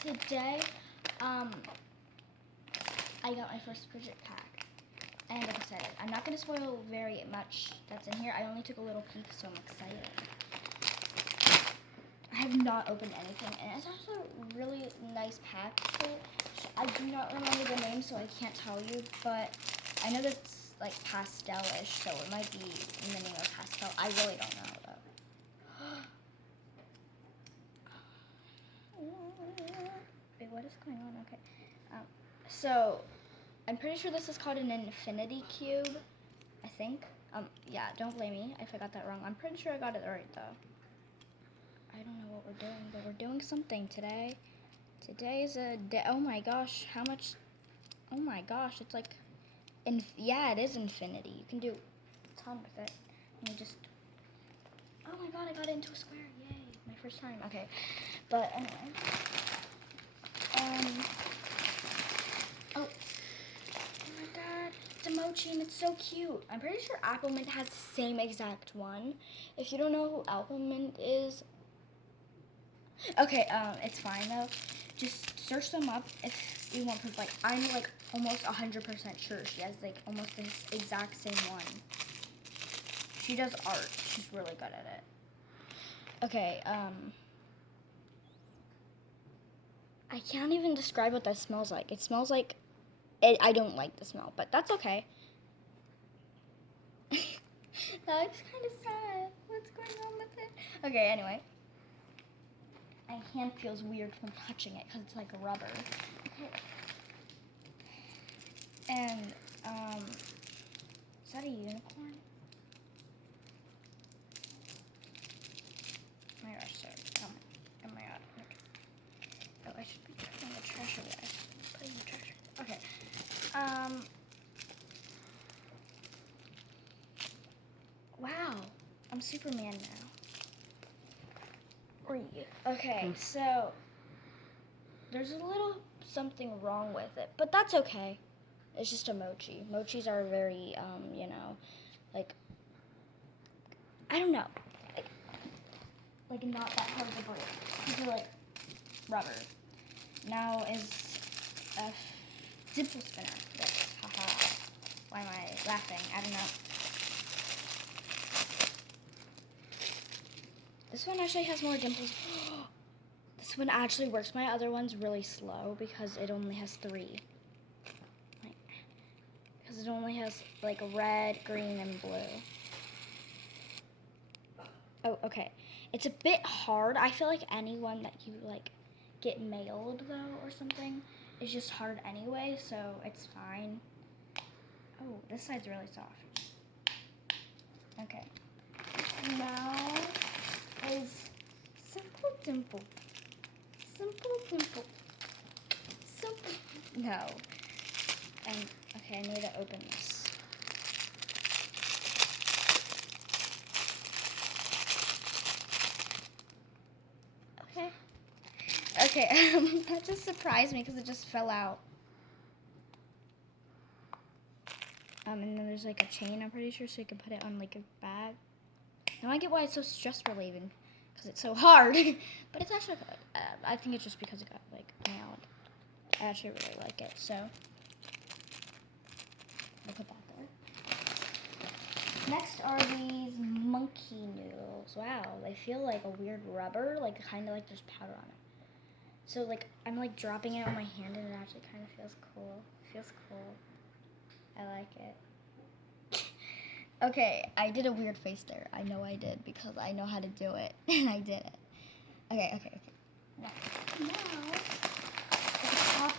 Today, I got my first Fidget pack, and I'm excited. I'm not gonna spoil very much that's in here. I only took a little peek, so I'm excited. I have not opened anything, and it's also a really nice pack. I do not remember the name, so I can't tell you, but I know that's like pastelish, so it might be in the name of pastel. I really don't know though. Wait, what is going on? Okay. So I'm pretty sure this is called an infinity cube, I think. Yeah, don't blame me if I got that wrong. I'm pretty sure I got it right though. I don't know what we're doing, but we're doing something today. Today is a day. Oh my gosh, how much? Oh my gosh, it's like, yeah, it is infinity. You can do a ton with it. Let me just. Oh my god, I got it into a square! Yay, my first time. Okay, but anyway. Oh my god, it's a mochi and it's so cute. I'm pretty sure Apple Mint has the same exact one. If you don't know who Apple Mint is, okay, it's fine though. Just search them up if you want proof. Like, I'm like almost 100% sure she has like almost the exact same one. She does art. She's really good at it. Okay, I can't even describe what that smells like. It smells like, I don't like the smell, but that's okay. That looks kind of sad. What's going on with it? Okay, anyway. My hand feels weird from touching it because it's like rubber. Okay. And, is that a unicorn? Oh my gosh, sorry. Oh my god. Oh, I should be putting the trash away. Putting the trash away. Okay. Wow. I'm Superman now. Okay, so there's a little something wrong with it, but that's okay. It's just a mochi. Mochis are very, you know, like, I don't know, like not that hard to break. These are like rubber. Now is a dimple spinner. Yes, haha. Why am I laughing? I don't know. This one actually has more dimples. This one actually works. My other one's really slow because it only has 3. Because it only has like red, green, and blue. Oh, okay. It's a bit hard. I feel like anyone that you like get mailed though or something is just hard anyway, so it's fine. Oh, this side's really soft. Okay. Now is simple dimple. Simple dimple. Simple. No. And okay, I need to open this. Okay. Okay, that just surprised me because it just fell out. And then there's like a chain, I'm pretty sure, so you can put it on like a bag. Now I get why it's so stress relieving, because it's so hard. But it's actually good. I think it's just because it got like nailed. I actually really like it, so I'll put that there. Next are these monkey noodles. Wow, they feel like a weird rubber, like kind of like there's powder on it. So like I'm like dropping it on my hand, and it actually kind of feels cool. It feels cool. I like it. Okay, I did a weird face there. I know I did because I know how to do it, and I did it. Okay. Now, at the top.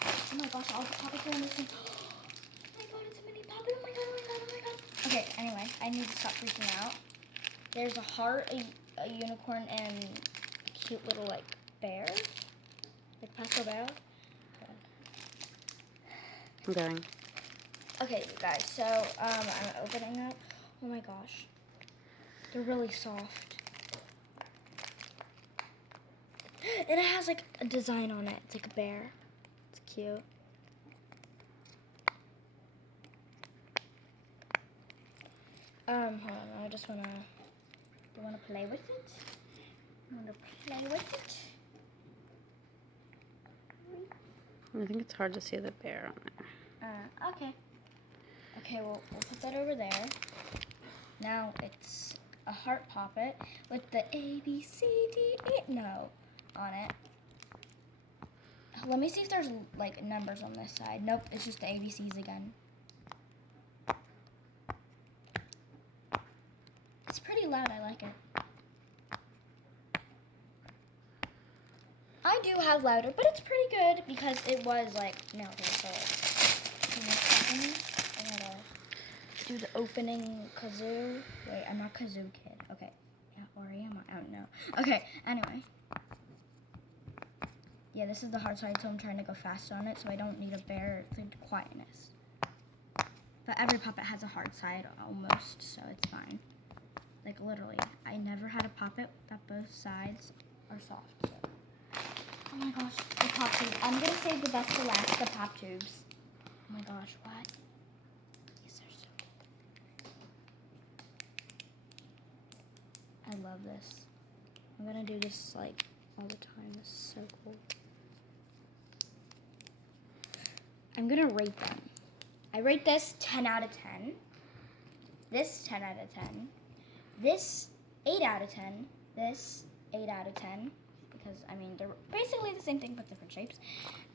Oh my gosh, all the pockets are in this thing. Oh my god, it's a mini poppet. Oh my god. Okay, anyway, I need to stop freaking out. There's a heart, a unicorn, and a cute little like bear, like pastel bear. I'm going. Okay, you guys, so I'm opening up. Oh my gosh. They're really soft. And it has like a design on it. It's like a bear. It's cute. Hold on, I just wanna play with it. I wanna play with it. I think it's hard to see the bear on there. Okay. Okay, we'll put that over there. Now it's a heart poppet with the A, B, C, D, E no on it. Let me see if there's like numbers on this side. Nope, it's just the ABCs again. It's pretty loud, I like it. I do have louder, but it's pretty good because it was like nailed here, so I gotta do the opening kazoo. Wait, I'm not kazoo kid. Okay. Yeah, or am I? I don't know. Okay, anyway. Yeah, this is the hard side, so I'm trying to go fast on it, so I don't need a bear for quietness. But every puppet has a hard side almost, so it's fine. Like literally, I never had a puppet that both sides are soft. So. Oh my gosh, the pop tubes. I'm gonna save the best for last, the pop tubes. Oh my gosh, what? These are so cool. I love this. I'm gonna do this like all the time. This is so cool. I'm gonna rate them. I rate this 10 out of 10. This 10 out of 10. This 8 out of 10. This 8 out of 10. Because, I mean, they're basically the same thing but different shapes.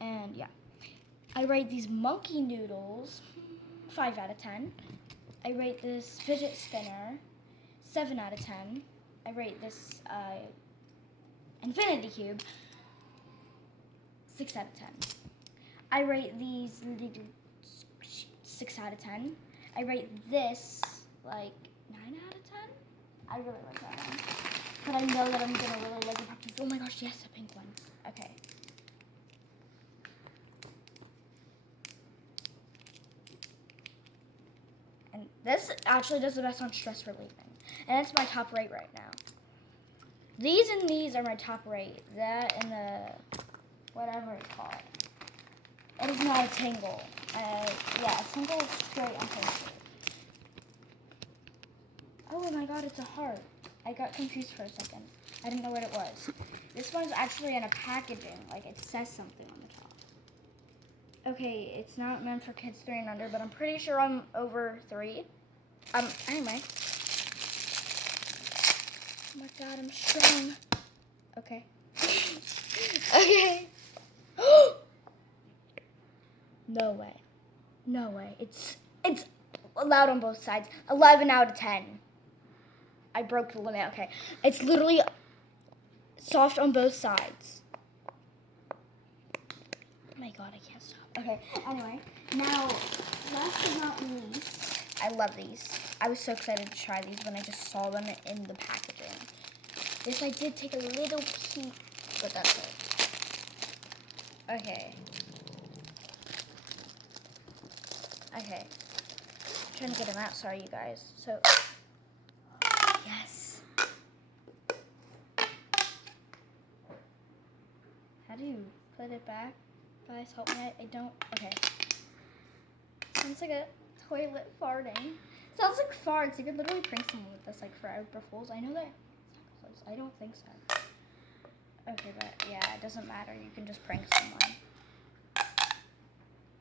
And, yeah. I rate these monkey noodles 5 out of 10. I rate this fidget spinner 7 out of 10. I rate this infinity cube 6 out of 10. I rate these 6 out of 10. I rate this like 9 out of 10. I really like that one. But I know that I'm gonna really like the pop tubes. Oh my gosh, yes, a pink one. Okay. And this actually does the best on stress relieving. And that's my top rate right now. These and these are my top rate. That and the whatever it's called. It is not a tingle. Yeah, a tingle is straight on toasted. Oh my god, it's a heart. I got confused for a second. I didn't know what it was. This one's actually in a packaging. Like, it says something on the top. Okay, it's not meant for kids 3 and under, but I'm pretty sure I'm over 3. Anyway. Oh my god, I'm strong. Okay. Okay. No way. No way. It's loud on both sides. 11 out of 10. I broke the limit. Okay. It's literally soft on both sides. Oh my god, I can't stop. Okay, anyway. Now, last but not least, I love these. I was so excited to try these when I just saw them in the packaging. This I did take a little peek, but that's it. Okay. Okay. I'm trying to get them out. Sorry, you guys. So, yes. How do you put it back? Guys, help me. I don't. Okay. Sounds like a toilet farting. Sounds like farts. You could literally prank someone with this, like for April Fools. I know that. I don't think so. Okay, but yeah, it doesn't matter. You can just prank someone.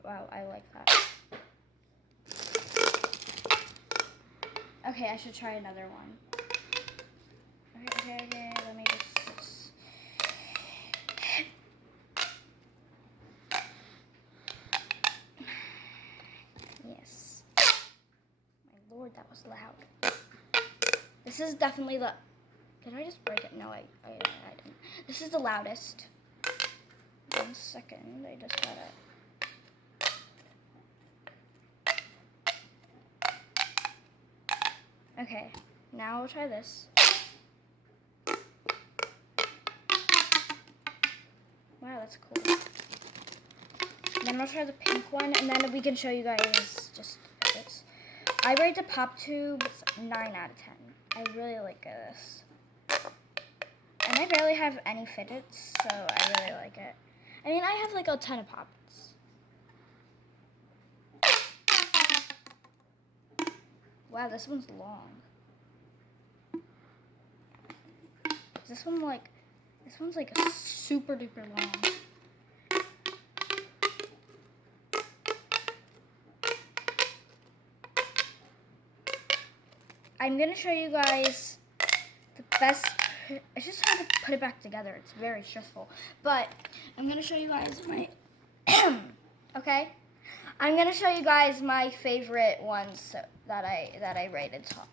Wow, I like that. Okay, I should try another one. Okay. Let me just. Yes. My lord, that was loud. This is definitely the. Did I just break it? No, I didn't. This is the loudest. 1 second. I just got it. Okay, now we'll try this. Wow, that's cool. Then I'll try the pink one, and then we can show you guys just this. I rate the pop tubes 9 out of 10. I really like this. And I barely have any fidgets, so I really like it. I mean, I have like a ton of pops. Wow, this one's long. This one's like super duper long. I'm gonna show you guys the best. It's just hard to put it back together. It's very stressful. But I'm gonna show you guys my. Okay, I'm gonna show you guys my favorite ones that I rated top.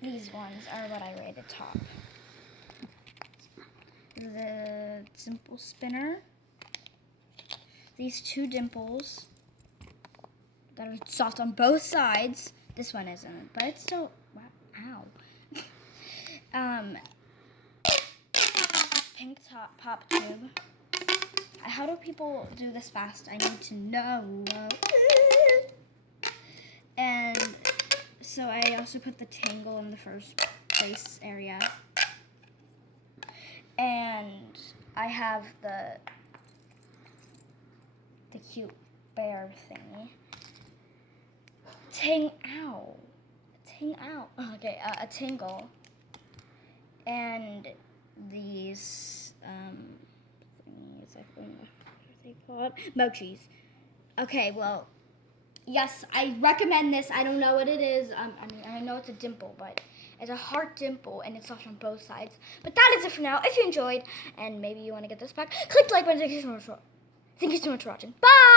These ones are what I rated top. The dimple spinner. These two dimples that are soft on both sides. This one isn't, but it's still. Wow, ow. Pink top pop tube. How do people do this fast? I need to know. And so I also put the tangle in the first place area. And I have the cute bear thingy. Okay, a tingle. And these thingies, what are they called? Mochis. Okay, well, yes, I recommend this. I don't know what it is. I know it's a dimple, but it's a heart dimple, and it's soft on both sides. But that is it for now. If you enjoyed, and maybe you want to get this back, click the like button. Thank you so much for watching. Bye!